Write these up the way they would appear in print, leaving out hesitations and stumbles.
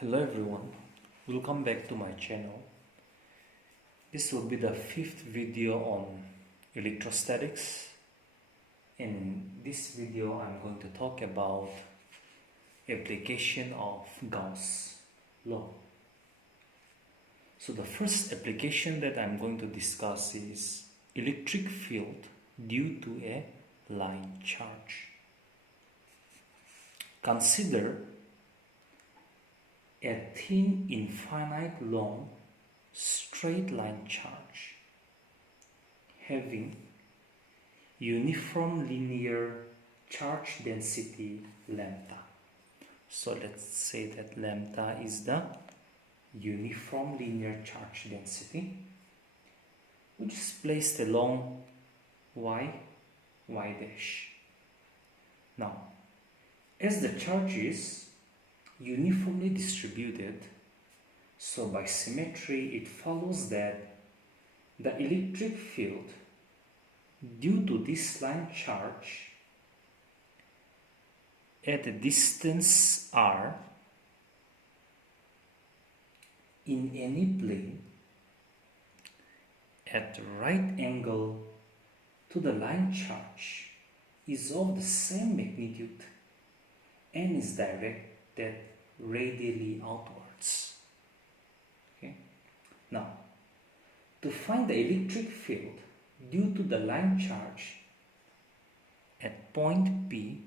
Hello everyone, welcome back to my channel. This will be the fifth video on electrostatics. In this video I'm going to talk about application of Gauss law. So the first application that I'm going to discuss is electric field due to a line charge. Consider a thin, infinite long, straight line charge having uniform linear charge density lambda. So let's say that lambda is the uniform linear charge density, which is placed along y dash. Now, as the charge is uniformly distributed, so by symmetry it follows that the electric field due to this line charge at a distance r in any plane at right angle to the line charge is of the same magnitude and is directed radially outwards. Okay. Now, to find the electric field due to the line charge at point P,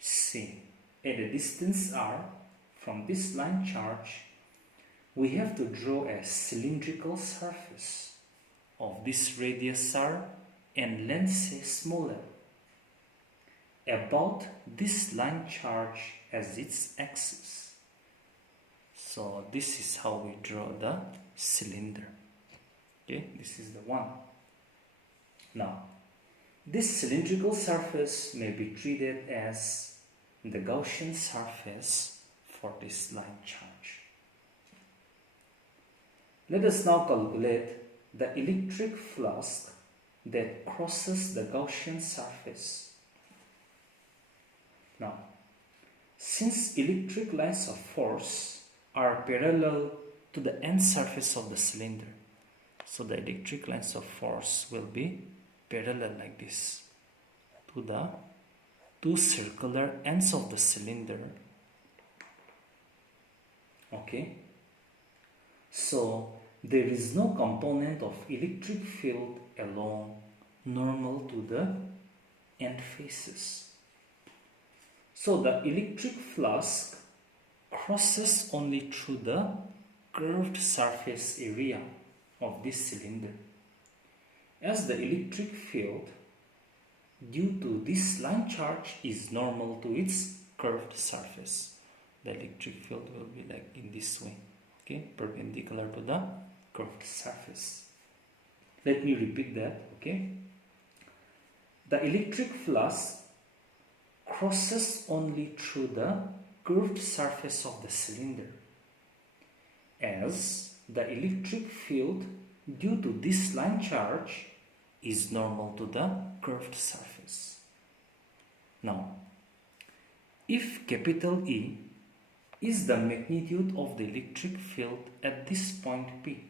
say at a distance r from this line charge, we have to draw a cylindrical surface of this radius r and length say small l about this line charge as its axis. So this is how we draw the cylinder. Okay, this is the one. Now, this cylindrical surface may be treated as the Gaussian surface for this line charge. Let us now calculate the electric flux that crosses the Gaussian surface. Now, since electric lines of force are parallel to the end surface of the cylinder, so the electric lines of force will be parallel like this to the two circular ends of the cylinder. Okay, so there is no component of electric field along normal to the end faces. So the electric flux crosses only through the curved surface area of this cylinder. As the electric field due to this line charge is normal to its curved surface, the electric field will be like in this way, okay, perpendicular to the curved surface. Let me repeat that, okay. The electric flux crosses only through the curved surface of the cylinder, as the electric field due to this line charge is normal to the curved surface. Now, if capital E is the magnitude of the electric field at this point P,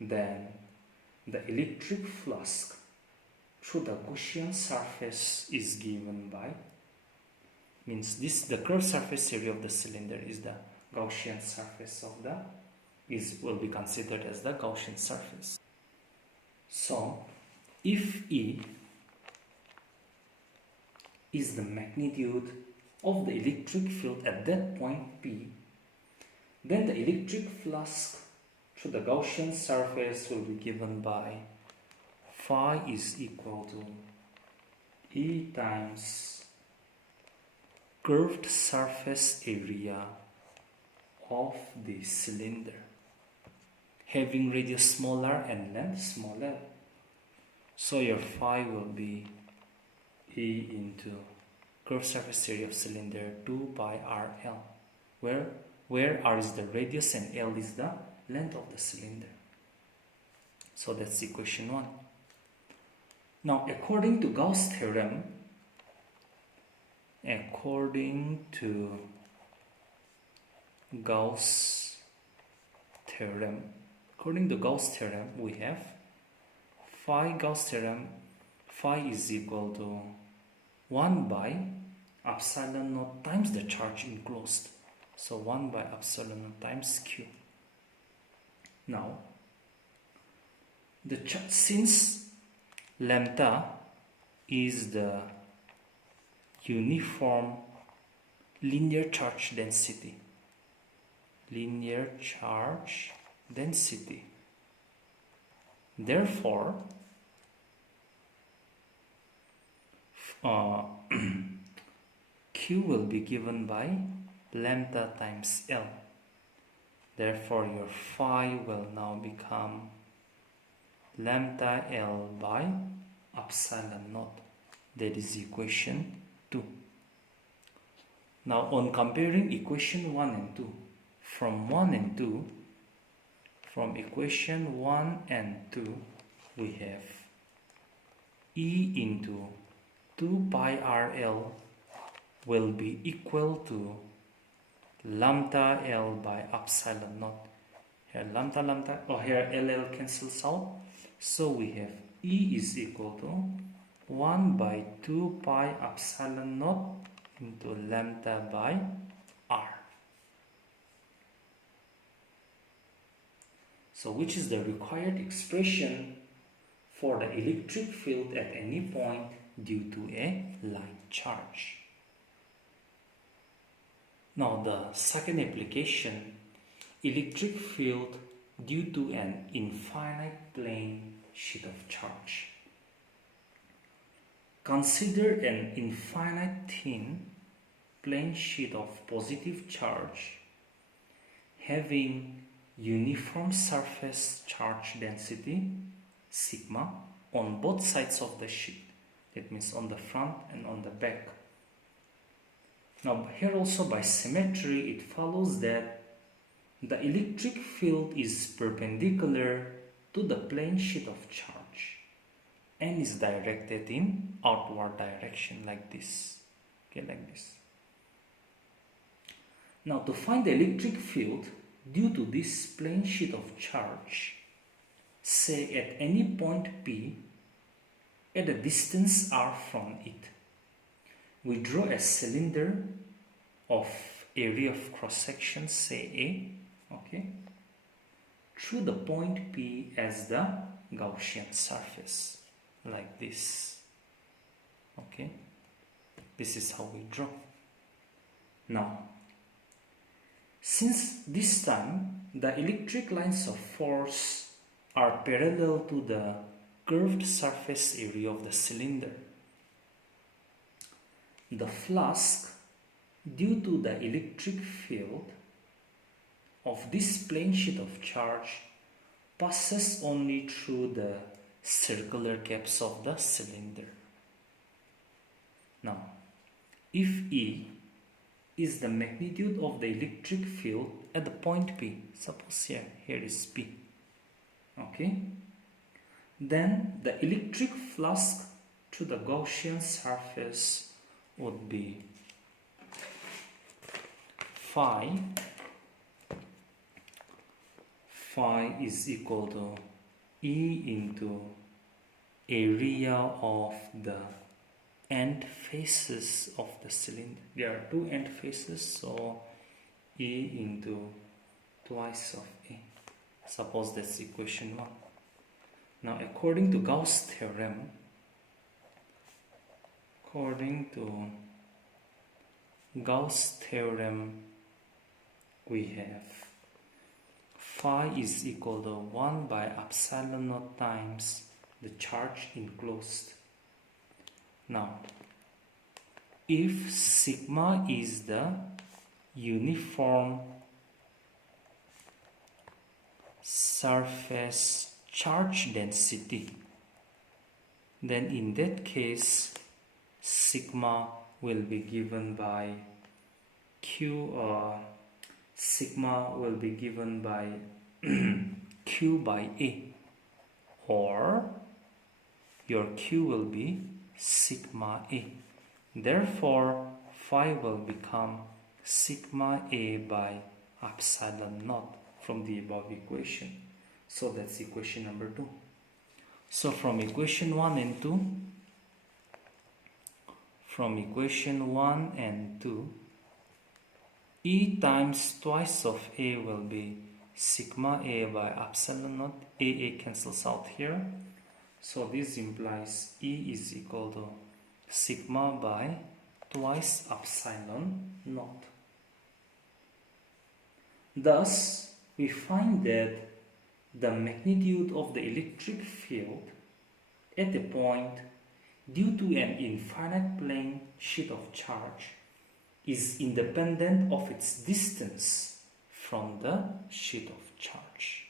then the electric flux through the Gaussian surface is given by, means this the curved surface area of the cylinder is the Gaussian surface of the, will be considered as the Gaussian surface. So if E is the magnitude of the electric field at that point P, then the electric flux through the Gaussian surface will be given by phi is equal to E times curved surface area of the cylinder having radius smaller and length smaller. So your phi will be E into curved surface area of cylinder 2 pi RL, where R is the radius and L is the length of the cylinder. So that's equation 1. Now, according to Gauss theorem, according to Gauss theorem. According to Gauss theorem, we have phi Gauss theorem, phi is equal to 1 by epsilon naught times the charge enclosed. So 1 by epsilon naught times q. Now, since lambda is the uniform linear charge density, therefore Q will be given by lambda times L. Therefore your phi will now become lambda L by epsilon naught. That is equation 2. Now on comparing equation 1 and 2, from equation 1 and 2, we have E into 2 pi RL will be equal to lambda L by epsilon naught. Here lambda, here LL cancels out. So we have E is equal to 1 by 2 pi epsilon naught into lambda by R. So which is the required expression for the electric field at any point due to a line charge. Now the second application, electric field due to an infinite plane sheet of charge. Consider an infinite thin plane sheet of positive charge having uniform surface charge density sigma on both sides of the sheet. That means on the front and on the back. Now here also by symmetry it follows that the electric field is perpendicular to the plane sheet of charge and is directed in outward direction like this. Okay, like this. Now to find the electric field due to this plane sheet of charge, say at any point P at a distance r from it, we draw a cylinder of area of cross section, say A, okay, through the point P as the Gaussian surface, like this. Okay, this is how we draw. Now, since this time the electric lines of force are parallel to the curved surface area of the cylinder, the flask due to the electric field of this plane sheet of charge passes only through the circular caps of the cylinder. Now, if E is the magnitude of the electric field at the point P, suppose here is P, okay, then the electric flask to the Gaussian surface would be phi is equal to E into area of the end faces of the cylinder. There are two end faces, so E into twice of A. Suppose that's equation 1. Now according to Gauss theorem, we have phi is equal to 1 by epsilon naught times the charge enclosed. Now, if sigma is the uniform surface charge density, then in that case sigma will be given by sigma will be given by Q by A, or your Q will be sigma A. Therefore, phi will become sigma A by epsilon naught from the above equation. So that's equation number 2. So from equation 1 and 2, E times twice of A will be sigma A by epsilon naught. A cancels out here. So this implies E is equal to sigma by twice epsilon naught. Thus, we find that the magnitude of the electric field at a point due to an infinite plane sheet of charge is independent of its distance from the sheet of charge.